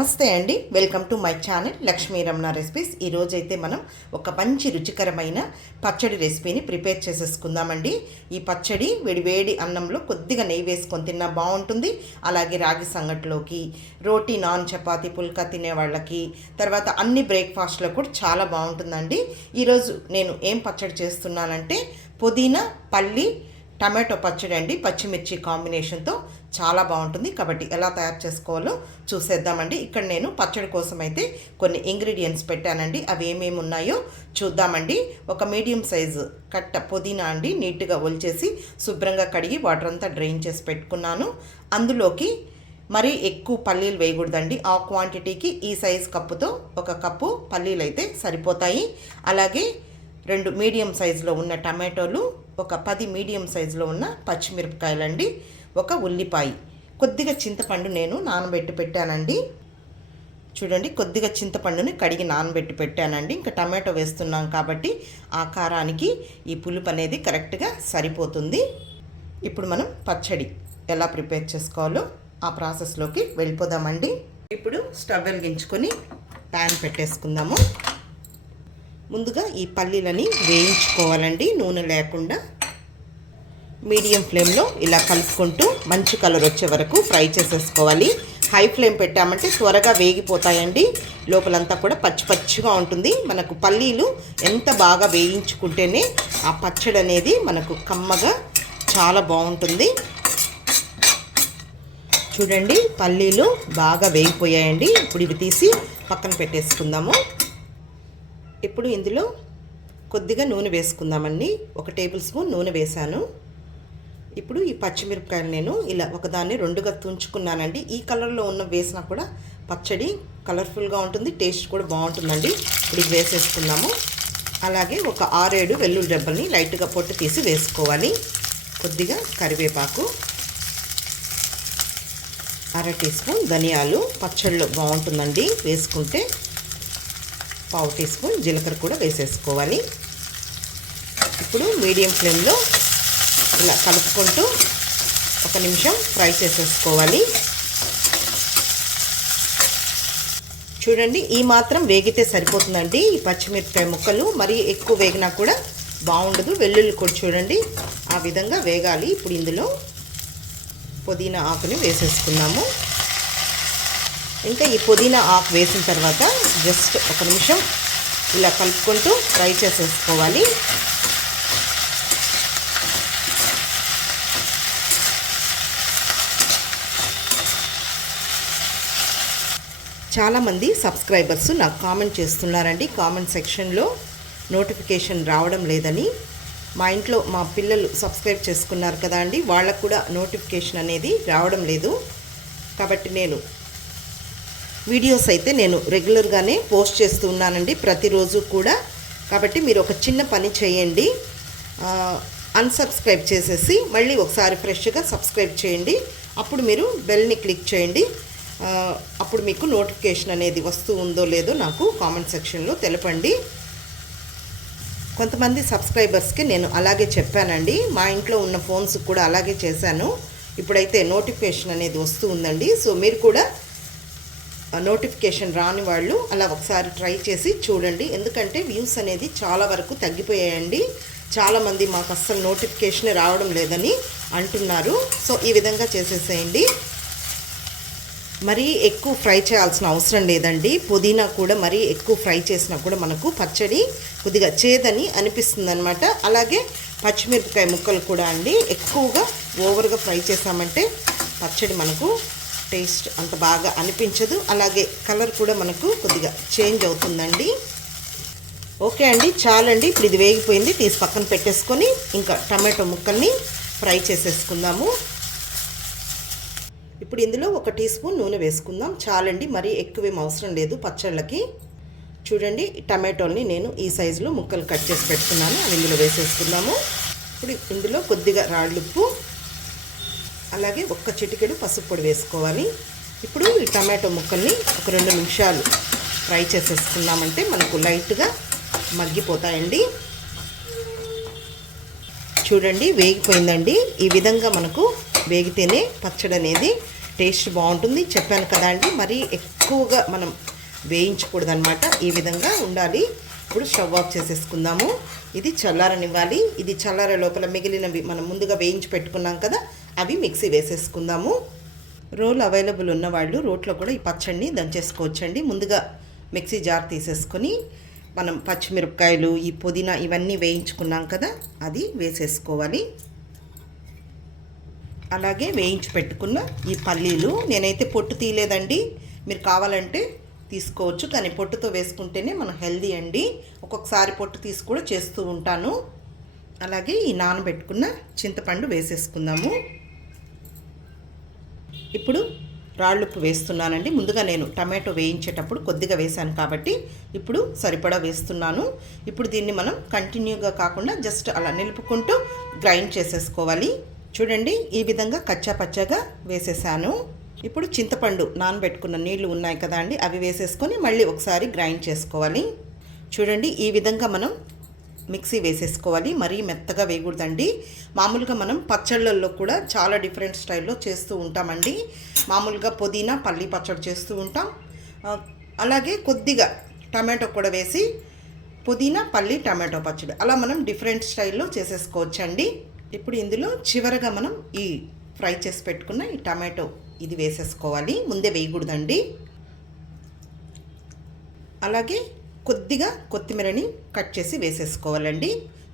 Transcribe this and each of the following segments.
నమస్తే అండి, welcome to my channel Lakshmi Ramana recipes. ఈరోజైతే మనం ఒక మంచి రుచికరమైన పచ్చడి రెసిపీని ప్రిపేర్ చేసేసుకుందామండి. ఈ పచ్చడి వేడి అన్నంలో కొద్దిగా నెయ్యి వేసుకొని తిన్నా బాగుంటుంది. అలాగే రాగి సంగట్లోకి, రోటీ, నాన్, చపాతీ, పుల్కా తినే వాళ్ళకి, తర్వాత అన్ని బ్రేక్ఫాస్ట్లో కూడా చాలా బాగుంటుందండి. ఈరోజు నేను ఏం పచ్చడి చేస్తున్నానంటే పుదీనా, పల్లి, టమాటో పచ్చడి అండి. పచ్చిమిర్చి కాంబినేషన్తో చాలా బాగుంటుంది. కాబట్టి ఎలా తయారు చేసుకోవాలో చూసేద్దామండి. ఇక్కడ నేను పచ్చడి కోసం అయితే కొన్ని ఇంగ్రీడియంట్స్ పెట్టానండి. అవి ఏమేమి ఉన్నాయో చూద్దామండి. ఒక మీడియం సైజు కట్ట పుదీనా అండి, నీట్గా ఒలిచేసి శుభ్రంగా కడిగి వాటర్ అంతా డ్రైన్ చేసి పెట్టుకున్నాను. అందులోకి మరీ ఎక్కువ పల్లీలు వేయకూడదండి. ఆ క్వాంటిటీకి ఈ సైజ్ కప్పుతో ఒక కప్పు పల్లీలు అయితే సరిపోతాయి. అలాగే 2 మీడియం సైజులో ఉన్న టమాటోలు, ఒక 10 మీడియం సైజులో ఉన్న పచ్చిమిరపకాయలండి, ఒక ఉల్లిపాయ, కొద్దిగా చింతపండు నేను నానబెట్టి పెట్టానండి. చూడండి, కొద్దిగా చింతపండుని కడిగి నానబెట్టి పెట్టానండి. ఇంకా టమాటో వేస్తున్నాం కాబట్టి ఆ కారానికి ఈ పులుపు అనేది కరెక్ట్గా సరిపోతుంది. ఇప్పుడు మనం పచ్చడి ఎలా ప్రిపేర్ చేసుకోవాలో ఆ ప్రాసెస్లోకి వెళ్ళిపోదామండి. ఇప్పుడు స్టవ్ వెలిగించుకొని ప్యాన్ పెట్టేసుకుందాము. ముందుగా ఈ పల్లీలని వేయించుకోవాలండి, నూనె లేకుండా. మీడియం ఫ్లేమ్లో ఇలా కలుపుకుంటూ మంచి కలర్ వచ్చే వరకు ఫ్రై చేసేసుకోవాలి. హై ఫ్లేమ్ పెట్టామంటే త్వరగా వేగిపోతాయండి, లోపలంతా కూడా పచ్చిగా ఉంటుంది. మనకు పల్లీలు ఎంత బాగా వేయించుకుంటేనే ఆ పచ్చడి అనేది మనకు కమ్మగా చాలా బాగుంటుంది. చూడండి, పల్లీలు బాగా వేగిపోయాయండి. ఇప్పుడు ఇవి తీసి పక్కన పెట్టేసుకుందాము. ఇప్పుడు ఇందులో కొద్దిగా నూనె వేసుకుందామండి. 1 టేబుల్ స్పూన్ నూనె వేసాను. ఇప్పుడు ఈ పచ్చిమిరపకాయలు నేను ఇలా ఒకదాన్ని 2గా తుంచుకున్నానండి. ఈ కలర్లో ఉన్న వేసినా కూడా పచ్చడి కలర్ఫుల్గా ఉంటుంది, టేస్ట్ కూడా బాగుంటుందండి. ఇప్పుడు ఇది వేసేసుకుందాము. అలాగే ఒక 6-7 వెల్లుల్లి రెబ్బల్ని లైట్గా పొట్టు తీసి వేసుకోవాలి. కొద్దిగా కరివేపాకు, 1/2 టీ స్పూన్ ధనియాలు, పచ్చళ్ళు బాగుంటుందండి వేసుకుంటే. 1/2 టీ స్పూన్ జీలకర్ర కూడా వేసేసుకోవాలి. ఇప్పుడు మీడియం ఫ్లేమ్లో ఇలా కలుపుకుంటూ 1 నిమిషం ఫ్రై చేసేసుకోవాలి. చూడండి, ఈ మాత్రం వేగితే సరిపోతుందండి. ఈ పచ్చిమిరపకాయ ముక్కలు మరీ ఎక్కువ వేగినా కూడా బాగుండదు. వెల్లుల్లి కూడా చూడండి ఆ విధంగా వేగాలి. ఇప్పుడు ఇందులో పుదీనా ఆకుని వేసేసుకున్నాము. ఇంకా ఈ పుదీనా ఆకు వేసిన తర్వాత జస్ట్ 1 నిమిషం ఇలా కలుపుకుంటూ ఫ్రై చేసేసుకోవాలి. చాలామంది సబ్స్క్రైబర్స్ నాకు కామెంట్ చేస్తున్నారండి కామెంట్ సెక్షన్లో నోటిఫికేషన్ రావడం లేదని. మా ఇంట్లో మా పిల్లలు సబ్స్క్రైబ్ చేసుకున్నారు కదా అండి, వాళ్ళకు కూడా నోటిఫికేషన్ అనేది రావడం లేదు. కాబట్టి నేను వీడియోస్ అయితే నేను రెగ్యులర్గానే పోస్ట్ చేస్తూ ఉన్నానండి, ప్రతిరోజు కూడా. కాబట్టి మీరు ఒక చిన్న పని చేయండి, అన్సబ్స్క్రైబ్ చేసేసి మళ్ళీ ఒకసారి ఫ్రెష్గా సబ్స్క్రైబ్ చేయండి. అప్పుడు మీరు బెల్ని క్లిక్ చేయండి. అప్పుడు మీకు నోటిఫికేషన్ అనేది వస్తూ ఉందో లేదో నాకు కామెంట్ సెక్షన్లో తెలపండి. కొంతమంది సబ్స్క్రైబర్స్కి నేను అలాగే చెప్పానండి, మా ఇంట్లో ఉన్న ఫోన్స్ కూడా అలాగే చేశాను. ఇప్పుడైతే నోటిఫికేషన్ అనేది వస్తూ ఉందండి. సో మీరు కూడా నోటిఫికేషన్ రాని వాళ్ళు అలా ఒకసారి ట్రై చేసి చూడండి. ఎందుకంటే వ్యూస్ అనేది చాలా వరకు తగ్గిపోయాయండి. చాలామంది మాకు అస్సలు నోటిఫికేషన్ రావడం లేదని అంటున్నారు. సో ఈ విధంగా చేసేసేయండి. మరీ ఎక్కువ ఫ్రై చేయాల్సిన అవసరం లేదండి. పుదీనా కూడా మరీ ఎక్కువ ఫ్రై చేసినా కూడా మనకు పచ్చడి కొద్దిగా చేదని అనిపిస్తుంది అనమాట. అలాగే పచ్చిమిరపకాయ ముక్కలు కూడా అండి, ఎక్కువగా ఓవర్గా ఫ్రై చేసామంటే పచ్చడి మనకు టేస్ట్ అంత బాగా అనిపించదు. అలాగే కలర్ కూడా మనకు కొద్దిగా చేంజ్ అవుతుందండి. ఓకే అండి, చాలండి. ఇప్పుడు ఇది వేగిపోయింది, తీసి పక్కన పెట్టేసుకొని ఇంకా టమాటో ముక్కల్ని ఫ్రై చేసేసుకుందాము. ఇప్పుడు ఇందులో 1 టీ స్పూన్ నూనె వేసుకుందాం. చాలండి, మరీ ఎక్కువేం అవసరం లేదు పచ్చళ్ళకి. చూడండి, టమాటోల్ని నేను ఈ సైజులో ముక్కలు కట్ చేసి పెట్టుకున్నాను, అవి ఇందులో వేసేసుకుందాము. ఇప్పుడు ఇందులో కొద్దిగా రాళ్ళుప్పు, అలాగే 1 చిటికెడు పసుపు పొడి వేసుకోవాలి. ఇప్పుడు ఈ టమాటో ముక్కల్ని ఒక 2 నిమిషాలు ఫ్రై చేసేసుకున్నామంటే మనకు లైట్గా మగ్గిపోతాయండి. చూడండి, వేగిపోయిందండి. ఈ విధంగా మనకు వేగితేనే పచ్చడి అనేది టేస్ట్ బాగుంటుంది. చెప్పాను కదా అండి, మరీ ఎక్కువ ఎక్కువగా మనం వేయించకూడదు అనమాట. ఈ విధంగా ఉండాలి. ఇప్పుడు స్టవ్ ఆఫ్ చేసేసుకుందాము. ఇది చల్లారనివ్వాలి. ఇది చల్లారే లోపల మిగిలినవి మనం ముందుగా వేయించి పెట్టుకున్నాం కదా, అవి మిక్సీ వేసేసుకుందాము. రోల్ అవైలబుల్ ఉన్నవాళ్ళు రోట్లో కూడా ఈ పచ్చడిని దంచేసుకోవచ్చండి. ముందుగా మిక్సీ జార్ తీసేసుకొని మనం పచ్చిమిరపకాయలు, ఈ పుదీనా ఇవన్నీ వేయించుకున్నాం కదా, అది వేసేసుకోవాలి. అలాగే వేయించి పెట్టుకున్న ఈ పల్లీలు, నేనైతే పొట్టు తీయలేదండి, మీరు కావాలంటే తీసుకోవచ్చు, కానీ పొట్టుతో వేసుకుంటేనే మనం హెల్దీ అండి. ఒక్కొక్కసారి పొట్టు తీసి కూడా చేస్తూ ఉంటాను. అలాగే ఈ నానబెట్టుకున్న చింతపండు వేసేసుకుందాము. ఇప్పుడు రాళ్ళుప్పు వేస్తున్నానండి. ముందుగా నేను టమాటో వేయించేటప్పుడు కొద్దిగా వేసాను కాబట్టి ఇప్పుడు సరిపడా వేస్తున్నాను. ఇప్పుడు దీన్ని మనం కంటిన్యూగా కాకుండా జస్ట్ అలా నిలుపుకుంటూ గ్రైండ్ చేసేసుకోవాలి. చూడండి, ఈ విధంగా కచ్చా పచ్చాగా వేసేసాను. ఇప్పుడు చింతపండు నానబెట్టుకున్న నీళ్లు ఉన్నాయి కదా అండి, అవి వేసేసుకొని మళ్ళీ ఒకసారి గ్రైండ్ చేసుకోవాలి. చూడండి, ఈ విధంగా మనం మిక్సీ వేసేసుకోవాలి. మరీ మెత్తగా వేయకూడదండి. మామూలుగా మనం పచ్చళ్ళల్లో కూడా చాలా డిఫరెంట్ స్టైల్లో చేస్తూ ఉంటామండి. మామూలుగా పుదీనా పల్లి పచ్చడి చేస్తూ ఉంటాం. అలాగే కొద్దిగా టమాటో కూడా వేసి పుదీనా పల్లి టమాటో పచ్చడి అలా మనం డిఫరెంట్ స్టైల్లో చేసేసుకోవచ్చండి. ఇప్పుడు ఇందులో చివరగా మనం ఈ ఫ్రై చేసి పెట్టుకున్న ఈ టమాటో ఇది వేసేసుకోవాలి. ముందే వేయకూడదండి. అలాగే కొద్దిగా కొత్తిమీరని కట్ చేసి వేసేసుకోవాలండి.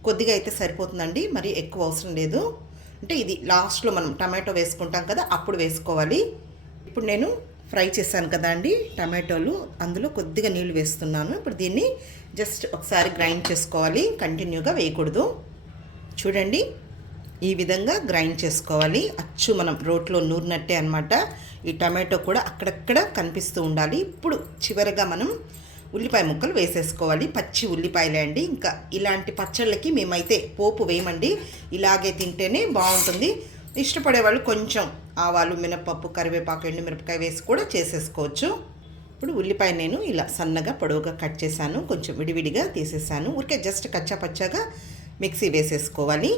కొద్దిగా అయితే సరిపోతుందండి, మరి ఎక్కువ అవసరం లేదు. అంటే ఇది లాస్ట్లో మనం టమాటో వేసుకుంటాం కదా, అప్పుడు వేసుకోవాలి. ఇప్పుడు నేను ఫ్రై చేశాను కదా అండి టమాటోలు, అందులో కొద్దిగా నీళ్ళు వేస్తున్నాను. ఇప్పుడు దీన్ని జస్ట్ ఒకసారి గ్రైండ్ చేసుకోవాలి, కంటిన్యూగా వేయకూడదు. చూడండి, ఈ విధంగా గ్రైండ్ చేసుకోవాలి. అచ్చు మనం రోట్లో నూరినట్టే అనమాట. ఈ టమాటో కూడా అక్కడక్కడ కనిపిస్తూ ఉండాలి. ఇప్పుడు చివరగా మనం ఉల్లిపాయ ముక్కలు వేసేసుకోవాలి. పచ్చి ఉల్లిపాయలే అండి. ఇంకా ఇలాంటి పచ్చళ్ళకి మేమైతే పోపు వేయమండి, ఇలాగే తింటేనే బాగుంటుంది. ఇష్టపడే వాళ్ళు కొంచెం ఆవాలు, మినపప్పు, కరివేపాకు, ఎండుమిరపకాయ వేసి కూడా చేసేసుకోవచ్చు. ఇప్పుడు ఉల్లిపాయ నేను ఇలా సన్నగా పొడవుగా కట్ చేశాను, కొంచెం విడివిడిగా తీసేసాను. ఊరికే జస్ట్ కచ్చా పచ్చాగా మిక్సీ వేసేసుకోవాలి.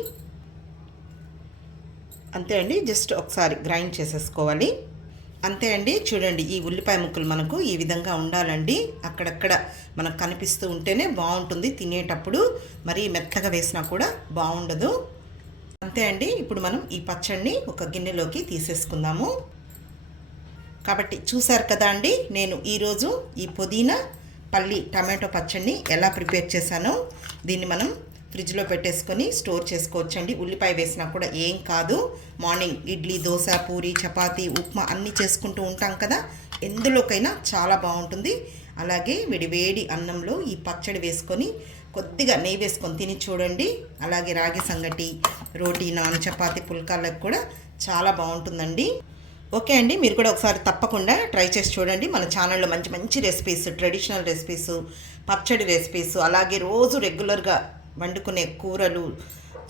అంతే అండి, జస్ట్ ఒకసారి గ్రైండ్ చేసేసుకోవాలి. అంతే అండి. చూడండి, ఈ ఉల్లిపాయ ముక్కలు మనకు ఈ విధంగా ఉండాలండి. అక్కడక్కడ మనకు కనిపిస్తూ ఉంటేనే బాగుంటుంది తినేటప్పుడు. మరీ మెత్తగా వేసినా కూడా బాగుండదు. అంతే అండి. ఇప్పుడు మనం ఈ పచ్చడిని ఒక గిన్నెలోకి తీసేసుకుందాము. కాబట్టి చూసారు కదా అండి, నేను ఈరోజు ఈ పుదీనా పల్లి టమాటో పచ్చడిని ఎలా ప్రిపేర్ చేశానో. దీన్ని మనం ఫ్రిడ్జ్లో పెట్టేసుకొని స్టోర్ చేసుకోవచ్చండి. ఉల్లిపాయ వేసినా కూడా ఏం కాదు. మార్నింగ్ ఇడ్లీ, దోశ, పూరి, చపాతీ, ఉప్మా అన్నీ చేసుకుంటూ ఉంటాం కదా, ఎందులోకైనా చాలా బాగుంటుంది. అలాగే వేడి అన్నంలో ఈ పచ్చడి వేసుకొని కొద్దిగా నెయ్యి వేసుకొని తిని చూడండి. అలాగే రాగి సంగటి, రోటీ, నాన్, చపాతీ, పుల్కాలకు కూడా చాలా బాగుంటుందండి. ఓకే అండి, మీరు కూడా ఒకసారి తప్పకుండా ట్రై చేసి చూడండి. మన ఛానల్లో మంచి మంచి రెసిపీస్, ట్రెడిషనల్ రెసిపీస్, పచ్చడి రెసిపీస్, అలాగే రోజు రెగ్యులర్గా వండుకునే కూరలు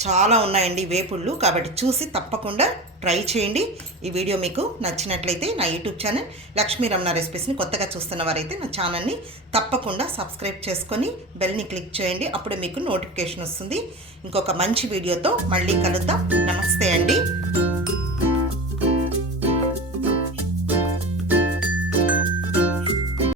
చాలా ఉన్నాయండి, వేపుళ్ళు. కాబట్టి చూసి తప్పకుండా ట్రై చేయండి. ఈ వీడియో మీకు నచ్చినట్లయితే నా యూట్యూబ్ ఛానల్ లక్ష్మీ రమణ రెసిపీస్ని కొత్తగా చూస్తున్న వారైతే నా ఛానల్ని తప్పకుండా సబ్స్క్రైబ్ చేసుకొని బెల్ని క్లిక్ చేయండి. అప్పుడే మీకు నోటిఫికేషన్ వస్తుంది. ఇంకొక మంచి వీడియోతో మళ్ళీ కలుద్దాం. నమస్తే అండి.